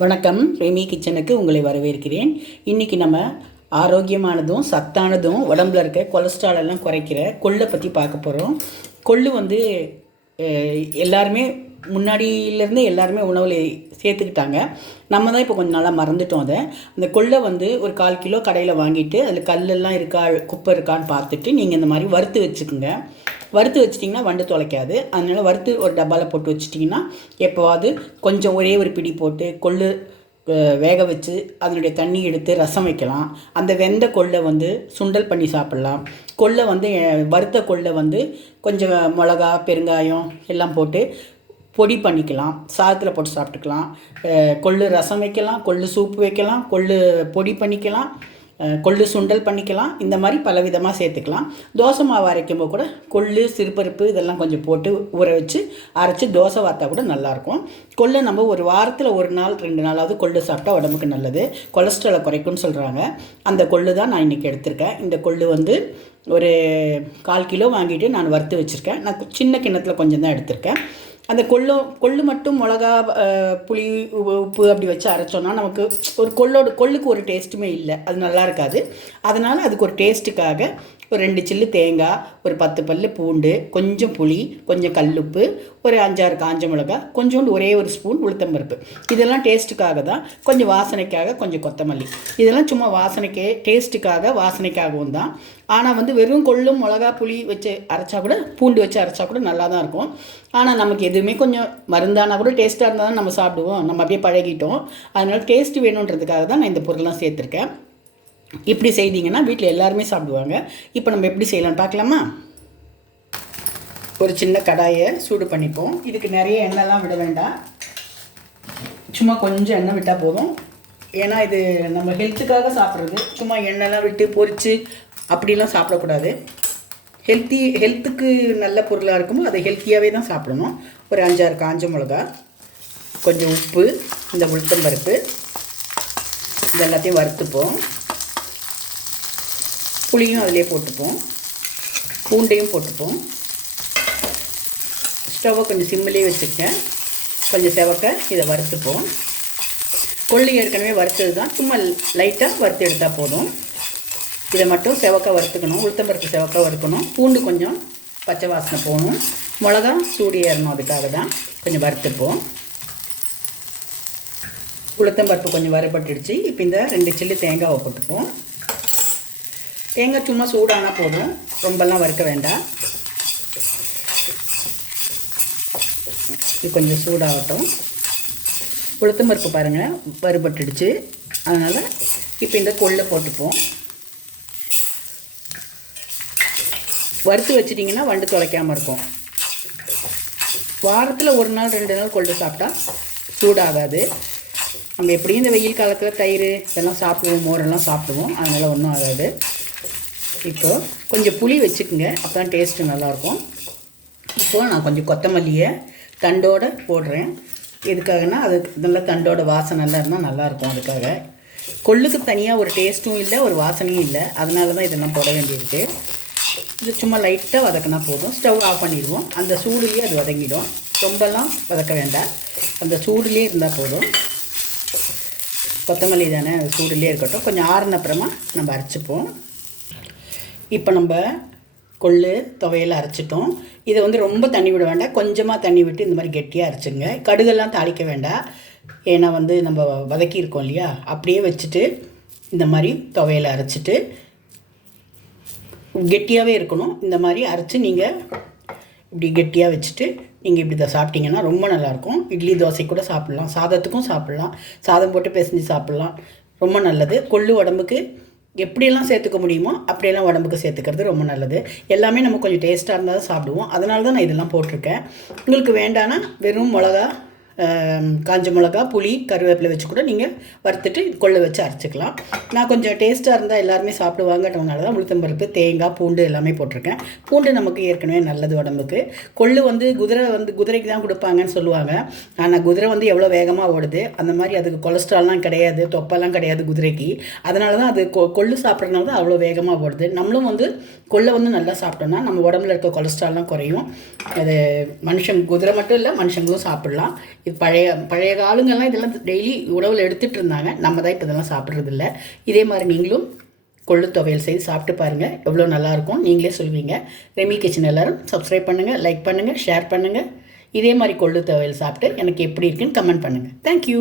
வணக்கம். ரெமி கிச்சனுக்கு உங்களை வரவேற்கிறேன். இன்றைக்கி நம்ம ஆரோக்கியமானதும் சத்தானதும் உடம்புல இருக்க கொலஸ்ட்ரால் எல்லாம் குறைக்கிற கொள்ளை பற்றி பார்க்க போகிறோம். கொள்ளு வந்து எல்லாருமே முன்னாடியிலேருந்தே எல்லாருமே உணவில் சேர்த்துக்கிட்டாங்க. நம்ம தான் இப்போ கொஞ்சம் நாளாக மறந்துட்டோம் அதை. அந்த கொள்ளை வந்து ஒரு 1/4 கிலோ கடையில் வாங்கிட்டு அதில் கல்லெல்லாம் இருக்கா குப்பை இருக்கான்னு பார்த்துட்டு நீங்கள் இந்த மாதிரி வறுத்து வச்சுக்கோங்க. வறுத்து வச்சிட்டிங்கன்னா வண்டு தொலைக்காது. அதனால் வறுத்து ஒரு டப்பாவில் போட்டு வச்சிட்டிங்கன்னா எப்போவாது கொஞ்சம் ஒரே ஒரு பிடி போட்டு கொள்ளு வேக வச்சு அதனுடைய தண்ணி எடுத்து ரசம் வைக்கலாம். அந்த வெந்த கொள்ளை வந்து சுண்டல் பண்ணி சாப்பிட்லாம். கொள்ளை வந்து வறுத்த கொள்ளை வந்து கொஞ்சம் மிளகா பெருங்காயம் எல்லாம் போட்டு பொடி பண்ணிக்கலாம். சாதத்தில் போட்டு சாப்பிட்டுக்கலாம். கொள்ளு ரசம் வைக்கலாம், கொள்ளு சூப்பு வைக்கலாம், கொள்ளு பொடி பண்ணிக்கலாம், கொள்ளு சுண்டல் பண்ணிக்கலாம். இந்த மாதிரி பல விதமாக சேர்த்துக்கலாம். தோசை மாவு அரைக்கும்போது கூட கொள்ளு சிறுபருப்பு இதெல்லாம் கொஞ்சம் போட்டு ஊற வச்சு அரைச்சி தோசை வார்த்தா கூட நல்லாயிருக்கும். கொள்ளை நம்ம ஒரு வாரத்தில் 1 நாள் 2 நாளாவது கொள்ளு சாப்பிட்டா உடம்புக்கு நல்லது. கொலஸ்ட்ராலை குறைக்கும்னு சொல்கிறாங்க. அந்த கொள்ளு தான் நான் இன்றைக்கி எடுத்திருக்கேன். இந்த கொள்ளு வந்து ஒரு 1/4 கிலோ வாங்கிட்டு நான் வறுத்து வச்சுருக்கேன். நான் சின்ன கிண்ணத்தில் கொஞ்சம் தான் எடுத்திருக்கேன். அந்த கொள்ளு மட்டும் மிளகா புளி உப்பு அப்படி வச்சு அரைச்சோன்னா நமக்கு ஒரு கொள்ளுக்கு ஒரு டேஸ்ட்டுமே இல்லை, அது நல்லா இருக்காது. அதனால் அதுக்கு ஒரு டேஸ்ட்டுக்காக ஒரு 2 சில்லு தேங்காய், ஒரு 10 பல்லு பூண்டு, கொஞ்சம் புளி, கொஞ்சம் கல்லுப்பு, ஒரு 5-6 காஞ்ச மிளகா, கொஞ்சோண்டு ஒரே ஒரு ஸ்பூன் உளுத்தம்பருப்பு. இதெல்லாம் டேஸ்ட்டுக்காக தான். கொஞ்சம் வாசனைக்காக கொஞ்சம் கொத்தமல்லி. இதெல்லாம் சும்மா வாசனைக்கே டேஸ்ட்டுக்காக வாசனைக்காகவும் தான். ஆனால் வந்து வெறும் கொள்ளும் மிளகா புளி வச்சு அரைச்சா கூட பூண்டு வச்சு அரைச்சா கூட நல்லா தான் இருக்கும். ஆனால் நமக்கு எதுவுமே கொஞ்சம் மருந்தானா கூட டேஸ்ட்டாக இருந்தால் தான் நம்ம சாப்பிடுவோம். நம்ம அப்படியே பழகிட்டோம். அதனால் டேஸ்ட்டு வேணுன்றதுக்காக தான் நான் இந்த பொருள்லாம் சேர்த்துருக்கேன். இப்படி செய்தீங்கன்னா வீட்டில் எல்லாருமே சாப்பிடுவாங்க. இப்போ நம்ம எப்படி செய்யலாம்னு பார்க்கலாமா? ஒரு சின்ன கடாயை சூடு பண்ணிப்போம். இதுக்கு நிறைய எண்ணெய்லாம் விட வேண்டாம். சும்மா கொஞ்சம் எண்ணெய் விட்டால் போதும். ஏன்னா இது நம்ம ஹெல்த்துக்காக சாப்பிட்றது. சும்மா எண்ணெய்லாம் விட்டு பொரித்து அப்படிலாம் சாப்பிடக்கூடாது. ஹெல்த்துக்கு நல்ல பொருளாக இருக்குமோ அதை ஹெல்த்தியாகவே தான் சாப்பிடணும். ஒரு 5-6 காஞ்ச மிளகா, கொஞ்சம் உப்பு, இந்த உளுத்தம்பருப்பு இது எல்லாத்தையும் வறுத்துப்போம். புளியும் அதிலே போட்டுப்போம், பூண்டையும் போட்டுப்போம். ஸ்டவ்வை கொஞ்சம் சிம்மிலே வச்சுருக்கேன். கொஞ்சம் செவக்க இதை வறுத்துப்போம். கொள்ளு ஏற்கனவே வறுத்தது தான், சும்மா லைட்டாக வறுத்து எடுத்தால் போதும். இதை மட்டும் செவக்க வறுத்துக்கணும். உளுத்தம்பருப்பு செவக்க வறுக்கணும். பூண்டு கொஞ்சம் பச்சை வாசனை போகணும். மிளகா சூடு ஏறணும், அதுக்காக தான் கொஞ்சம் வறுத்துப்போம். உளுத்தம்பருப்பு கொஞ்சம் வறுபட்டுடுச்சு. இப்போ இந்த 2 சில்லு தேங்காவை போட்டுப்போம். தேங்காய் சும்மா சூடானால் போதும், ரொம்பலாம் வறுக்க வேண்டாம். இது கொஞ்சம் சூடாகட்டும். உளுத்தம்பருப்பு பாருங்கள் வறுபட்டுடுச்சு. அதனால் இப்போ இந்த கொள்ளை போட்டுப்போம். வறுத்து வச்சிட்டிங்கன்னா வண்டு தொலைக்காமல் இருக்கும். வாரத்தில் 1 நாள் 2 நாள் கொள்ளு சாப்பிட்டா சூடாகாது. நம்ம எப்படியும் இந்த வெயில் காலத்தில் தயிர் இதெல்லாம் சாப்பிடுவோம், மோரெல்லாம் சாப்பிடுவோம். அதனால் ஒன்றும் ஆகாது. இப்போ கொஞ்சம் புளி வச்சுக்கோங்க, அப்போ தான் டேஸ்ட்டு நல்லாயிருக்கும். இப்போது நான் கொஞ்சம் கொத்தமல்லியை தண்டோடு போடுறேன். எதுக்காகனா அது நல்லா தண்டோட வாசனை நல்லா இருந்தால் நல்லாயிருக்கும். அதுக்காக கொள்ளுக்கு தனியாக ஒரு டேஸ்ட்டும் இல்லை, ஒரு வாசனையும் இல்லை. அதனால தான் இதெல்லாம் போட வேண்டியிருக்கு. இது சும்மா லைட்டாக வதக்கினா போதும். ஸ்டவ் ஆஃப் பண்ணிடுவோம். அந்த சூடுலேயே அது வதங்கிடும். ரொம்பலாம் வதக்க வேண்டாம், அந்த சூடுலேயே இருந்தால் போதும். கொத்தமல்லி தானே, அது சூடுலேயே இருக்கட்டும். கொஞ்சம் ஆறுன அப்புறமா நம்ம அரைச்சிப்போம். இப்போ நம்ம கொள்ளு துவையில் அரைச்சிட்டோம். இதை வந்து ரொம்ப தண்ணி விட வேண்டாம், கொஞ்சமாக தண்ணி விட்டு இந்த மாதிரி கெட்டியாக அரைச்சிங்க. கடுகெல்லாம் தாளிக்க வேண்டாம். ஏன்னா வந்து நம்ம வதக்கியிருக்கோம் இல்லையா, அப்படியே வச்சுட்டு இந்த மாதிரி துவையில் அரைச்சிட்டு கெட்டியாகவே இருக்கணும். இந்த மாதிரி அரைச்சி நீங்கள் இப்படி கெட்டியாக வச்சுட்டு நீங்கள் இப்படி தான் சாப்பிட்டிங்கன்னா ரொம்ப நல்லாயிருக்கும். இட்லி தோசை கூட சாப்பிட்லாம், சாதத்துக்கும் சாப்பிட்லாம், சாதம் போட்டு பிசைஞ்சு சாப்பிட்லாம். ரொம்ப நல்லது. கொள்ளு உடம்புக்கு எப்படியெல்லாம் சேர்த்துக்க முடியுமோ அப்படியெல்லாம் உடம்புக்கு சேர்த்துக்கிறது ரொம்ப நல்லது. எல்லாமே நம்ம கொஞ்சம் டேஸ்ட்டாக இருந்தால் தான் சாப்பிடுவோம். அதனால தான் நான் இதெல்லாம் போட்டிருக்கேன். உங்களுக்கு வேண்டான்னா வெறும் மிளகா, காஞ்ச மிளகா, புளி, கருவேப்பிலை வச்சு கூட நீங்கள் வறுத்துட்டு கொள்ளை வச்சு அரைச்சிக்கலாம். நான் கொஞ்சம் டேஸ்ட்டாக இருந்தால் எல்லாருமே சாப்பிடுவாங்கன்றதுனால தான் உளுத்தம்பருப்பு, தேங்காய், பூண்டு எல்லாமே போட்டிருக்கேன். பூண்டு நமக்கு ஏற்கனவே நல்லது உடம்புக்கு. கொள்ளு வந்து குதிரைக்கு தான் கொடுப்பாங்கன்னு சொல்லுவாங்க. ஆனால் குதிரை வந்து எவ்வளோ வேகமாக ஓடுது, அந்த மாதிரி அதுக்கு கொலஸ்ட்ரால்லாம் கிடையாது, தொப்பெல்லாம் கிடையாது குதிரைக்கு. அதனால தான் அது கொள்ளு சாப்பிட்றதுனால தான் அவ்வளோ வேகமாக ஓடுது. நம்மளும் வந்து கொள்ளை வந்து நல்லா சாப்பிட்டோம்னா நம்ம உடம்புல இருக்க கொலஸ்ட்ரால்லாம் குறையும். அது குதிரை மட்டும் இல்லை, மனுஷங்களும் சாப்பிட்லாம். இது பழைய காலங்கள்லாம் இதெல்லாம் டெய்லி உணவில் எடுத்துகிட்டு இருந்தாங்க. நம்ம தான் இப்போ இதெல்லாம் சாப்பிட்றதில்ல. இதே மாதிரி நீங்களும் கொள்ளு துவையல் செய்து சாப்பிட்டு பாருங்கள், எவ்வளோ நல்லாயிருக்கும் நீங்களே சொல்வீங்க. ரெமி கிச்சன் எல்லோரும் சப்ஸ்கிரைப் பண்ணுங்கள், லைக் பண்ணுங்கள், ஷேர் பண்ணுங்கள். இதே மாதிரி கொள்ளு துவையல் சாப்பிட்டு எனக்கு எப்படி இருக்குன்னு கமெண்ட் பண்ணுங்கள். தேங்க்யூ.